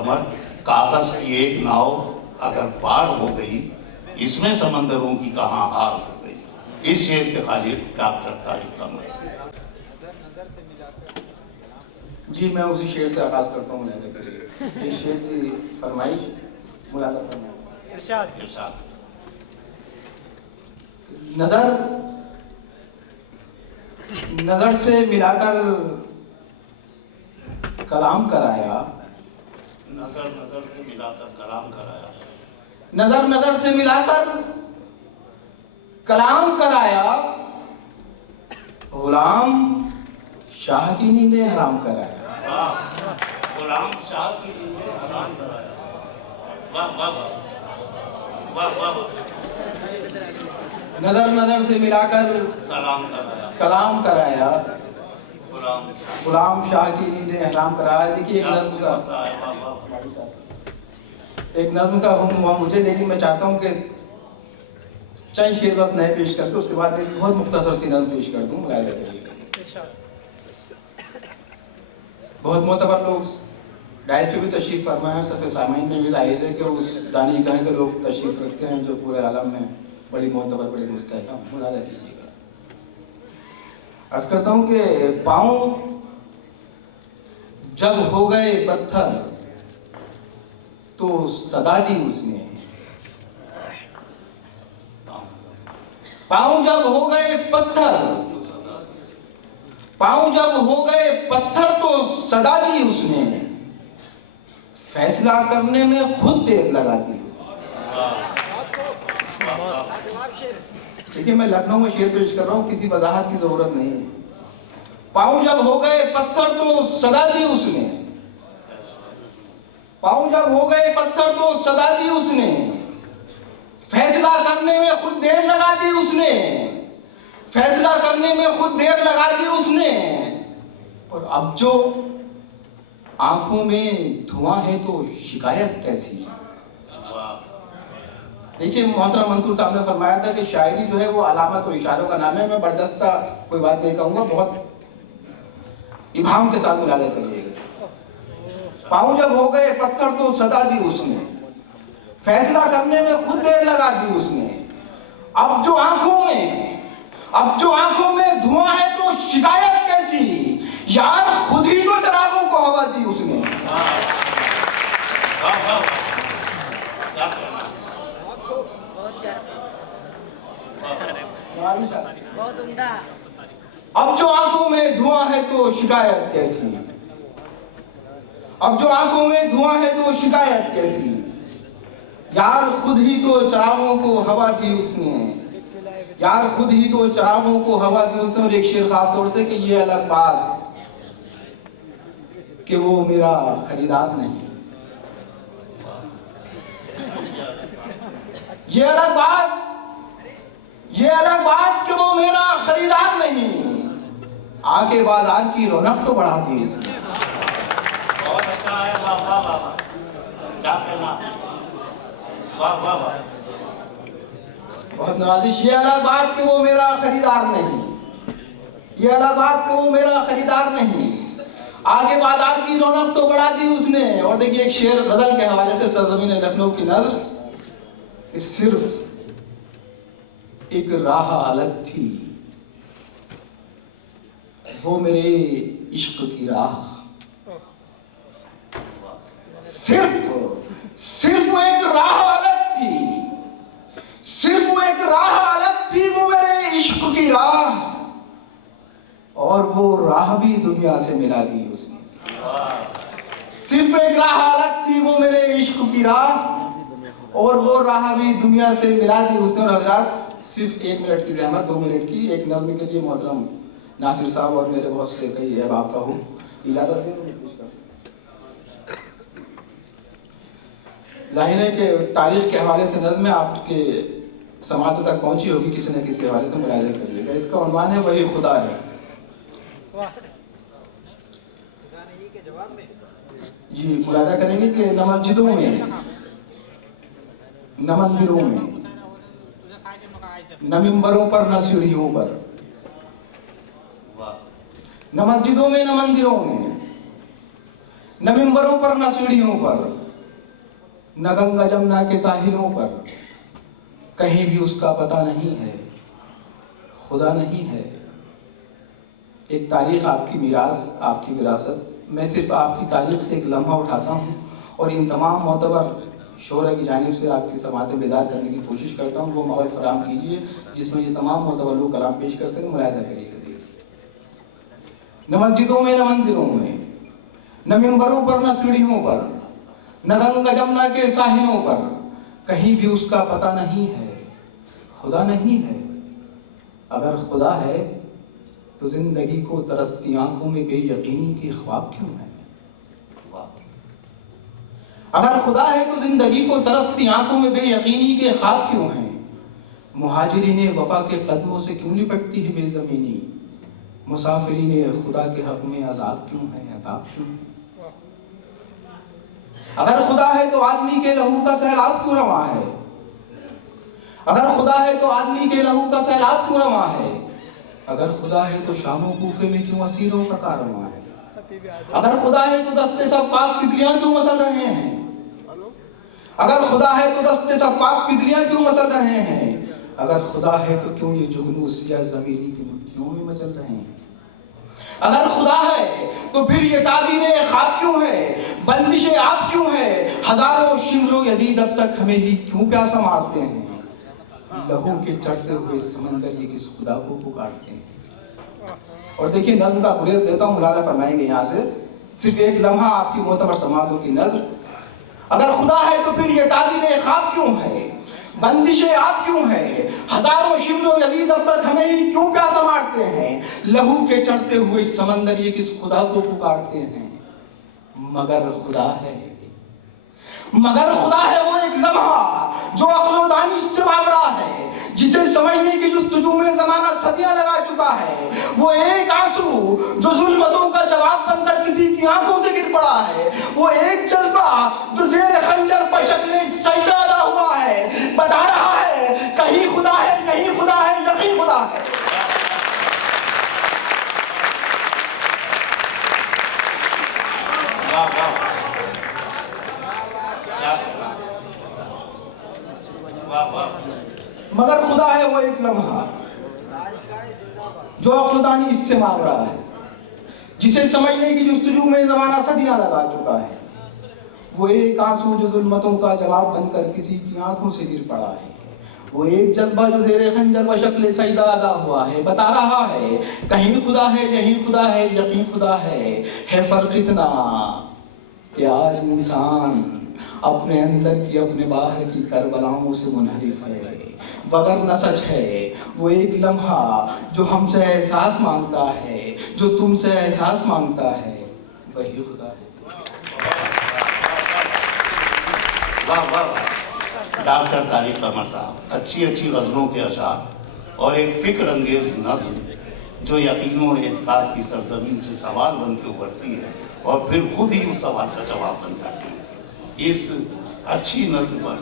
कमर, कागज की एक नाव अगर पार हो गई, इसमें समंदरों की कहाँ हार हो गई। इस शेर के खालिद डॉक्टर तारिक कमर। जी मैं उसी शेर से आगाज करता हूँ। ये शेर की फरमाई मुलादा फरमाई। इरशाद। नजर से मिलाकर कलाम कराया, नजर से मिलाकर कलाम कराया, नजर से मिलाकर कलाम कराया, गुलाम शाह की नींदें हराम कराया। गुलाम शाह की नींदें हराम कराया। वाह वाह वाह वाह वाह। नजर से मिलाकर कलाम कराया, गुलाम शाह की नींदें हराम कराया। देखिए एक नज्म का हुक्म हुआ मुझे, लेकिन मैं चाहता हूँ कि चंद शेर बस नए पेश करके उसके बाद एक बहुत मुख्तसर सी नज्म पेश कर दूँ। मुलाहिजा करिएगा। बहुत मोतबर लोग डायस पे भी तशरीफ फरमाए, सफ़े सामीन में भी जाहिर है कि उस दानिगाह के लोग तशरीफ रखते हैं जो पूरे आलम में बड़ी मोतबर, बड़ी मुस्तहकम। मुलाहिजा कीजिएगा। अर्ज़ करता हूँ कि पाँव जब हो गए पत्थर तो सदा दी उसने, पाँव जब हो गए पत्थर, पाँव जब हो गए पत्थर तो सदा दी उसने, फैसला करने में खुद देर लगा दी। देखिए मैं लखनऊ में शेर पेश कर रहा हूँ, किसी वजाहत की जरूरत नहीं है। पाँव जब हो गए पत्थर तो सदा दी उसने, पाँव जब हो गए पत्थर तो सदा दी उसने, फैसला करने में खुद देर लगा दी उसने, फैसला करने में खुद देर लगा दी उसने। और अब जो आंखों में धुआं है तो शिकायत कैसी है। देखिए मोहतरम मंसूर साहब ने फरमाया था कि शायरी जो है वो अलामत और इशारों का नाम है। मैं बर्दाश्ता कोई बात नहीं कहूँगा, बहुत इबाम के साथ मुलाज़ा करिएगा। पाँव जब हो गए पत्थर तो सदा दी उसने, फैसला करने में खुद देर लगा दी उसने। अब जो आंखों में धुआं है तो शिकायत कैसी, यार खुद ही तो चरागों को हवा दी उसने। बहुत उम्दा। अब जो आंखों में धुआं है तो शिकायत कैसी, अब जो आंखों में धुआं है तो शिकायत कैसी, यार खुद ही तो चरागों को हवा दी उसने, यार खुद ही तो चरागों को हवा दी उसने। और एक शेर खास तौर से कि ये अलग बात कि वो मेरा खरीदार नहीं, ये अलग बात कि वो मेरा खरीदार नहीं, आके बाजार की रौनक तो बढ़ा दी इसने। बहुत अच्छा है। वाह वाह वाह, क्या कहना, वाह वाह वाह, बहुत नवाजिश। ये अलग बात कि वो मेरा खरीदार नहीं, ये अलग बात कि वो मेरा खरीदार नहीं, आगे बाजार की रौनक तो बढ़ा दी उसने। और देखिए एक शेर गजल के हवाले से सरजमीन लखनऊ की नज़्म, सिर्फ एक राह अलग थी वो मेरे इश्क की राह, सिर्फ एक राह अलग थी, सिर्फ एक राह अलग थी वो मेरे इश्क की राह, और वो राह भी दुनिया से मिला दी उसने। सिर्फ एक राह अलग थी वो मेरे इश्क की राह, और वो राह भी दुनिया से मिला दी उसने। और हजरात सिर्फ 1 मिनट की ज़हमत, 2 मिनट की एक नज़्म के लिए मोहतरम नासिर साहब और मेरे बहुत से कई अहबाब का हूँ, इजाज़त दें। जाहिर है कि तारीख के हवाले से नज़्म आपके समात तक पहुंची होगी किसी न किसी हवाले से, मुलाहिज़ा करिएगा। इसका उन्वान है वही खुदा है। जी मुलाहिज़ा करेंगे कि न मस्जिदों में, न मंदिरों में, न मिंबरों पर, न सीढ़ियों पर, न मस्जिदों में, न मंदिरों में, न मिंबरों पर न सीढ़ियों पर, न गंगा जमुना के साहिलों पर, कहीं भी उसका पता नहीं है, खुदा नहीं है। एक तारीख आपकी मीरास, आपकी विरासत, मैं सिर्फ आपकी तारीख से एक लम्हा उठाता हूँ और इन तमाम मोतबर शोरा की जानिब से आपकी समातें बेदार करने की कोशिश करता हूँ। वो माहौल फराहम कीजिए जिसमें ये तमाम मोतबर लोग कलाम पेश कर सकें। मुलाहिजा करिएगा। न मस्जिदों में, न मंदिरों में, न मिंबरों पर, न सीढ़ियों पर, न गंगा जमुना के साहिलों पर, कहीं भी उसका पता नहीं है, खुदा नहीं है। अगर खुदा है तो जिंदगी को तरसती आंखों में बेयकीनी के ख्वाब क्यों है? अगर खुदा है तो जिंदगी को तरसती आंखों में बेयकीनी के ख्वाब क्यों हैं? मुहाजिरीने वफा के कदमों से क्यों लिपटती है बेज़मीनी? मुसाफिरीने खुदा के हक में अजाब क्यों है, अताब क्यों है? अगर खुदा है तो आदमी के लहू का सैलाब क्यों रवा है? अगर खुदा है तो आदमी के लहू का सैलाब क्यों रवा है? अगर खुदा है तो शामों कूफे में क्यों असीरों का कारवां है? अगर खुदा है तो दस्ते सफ़ाक तितलियां क्यों मसल रहे हैं? अगर खुदा है तो दस्ते सफ़ाक तितलियां क्यों मसल रहे हैं? अगर खुदा है तो क्यों ये जुगनू सिया ज़मीरी की मुट्ठियों में मचल रहे हैं? अगर खुदा है तो फिर ये ताबीरे ख्वाब क्यों है, बंदिशे आप क्यों है? हजारों शिमरो यजीद अब तक हमें ही क्यों प्यासा मारते हैं? लहू के चढ़ते हुए समंदर ये किस खुदा को पुकारते हैं? और देखिए नज़्म का गुरेज देता हूँ, मुलाजा फरमाएंगे यहाँ से, सिर्फ एक लम्हा आपकी मोतबर समातों की नज़र। अगर खुदा है तो फिर ये ताबीरे ख्वाब क्यों है, बंदिशे आप क्यों है? हजारों शिमरो यजीद अब तक हमें ही क्यों प्यासा मारते हैं? लहू के चढ़ते हुए समंदर ये किस खुदा को पुकारते हैं? मगर खुदा है, मगर खुदा है वो एक लम्हा जो अक्ल दानिश से मांग रहा है, जिसे समझने की जुस्तजू में ज़माना सदियां लगा चुका है। वो एक आंसू जो जुल्मतों का जवाब बनकर किसी की आंखों से गिर पड़ा है। वो एक जज्बा जो ज़ेरे खंजर पर शक्ले सजदा अदा हुआ है, बता रहा है कहीं खुदा है, नहीं खुदा है, यकीन खुदा है। मगर खुदा है वो एक लम्हा जो अक्लदानी इससे मांग रहा है, जिसे समझने की जुस्तजू में ज़माना सदियां लगा चुका है। वो एक आंसू जो जुल्मतों का जवाब बनकर किसी की आंखों से गिर पड़ा है। वो एक जज्बा जो ज़ेरे खंजर व शक्ल सजदा अदा हुआ है, बता रहा है कहीं खुदा है, यहीं खुदा है, यकीन खुदा है फर्क इतना कि आज इंसान अपने अंदर की अपने बाहर की करबलाओं से मुनहरिफ है। वगरना सच है वो एक लम्हा जो हमसे एहसास मांगता है, जो तुमसे एहसास मांगता है, वही खुदा है। वाह वाह डॉक्टर तारिक कमर साहब, अच्छी अच्छी गज़लों के अशार और एक फिक्र अंगेज नज़्म जो यकीनों और एतकाद की सरजमीन से सवाल बन के उभरती है और फिर खुद ही उस सवाल का जवाब बन जाती है। इस अच्छी नज़्म पर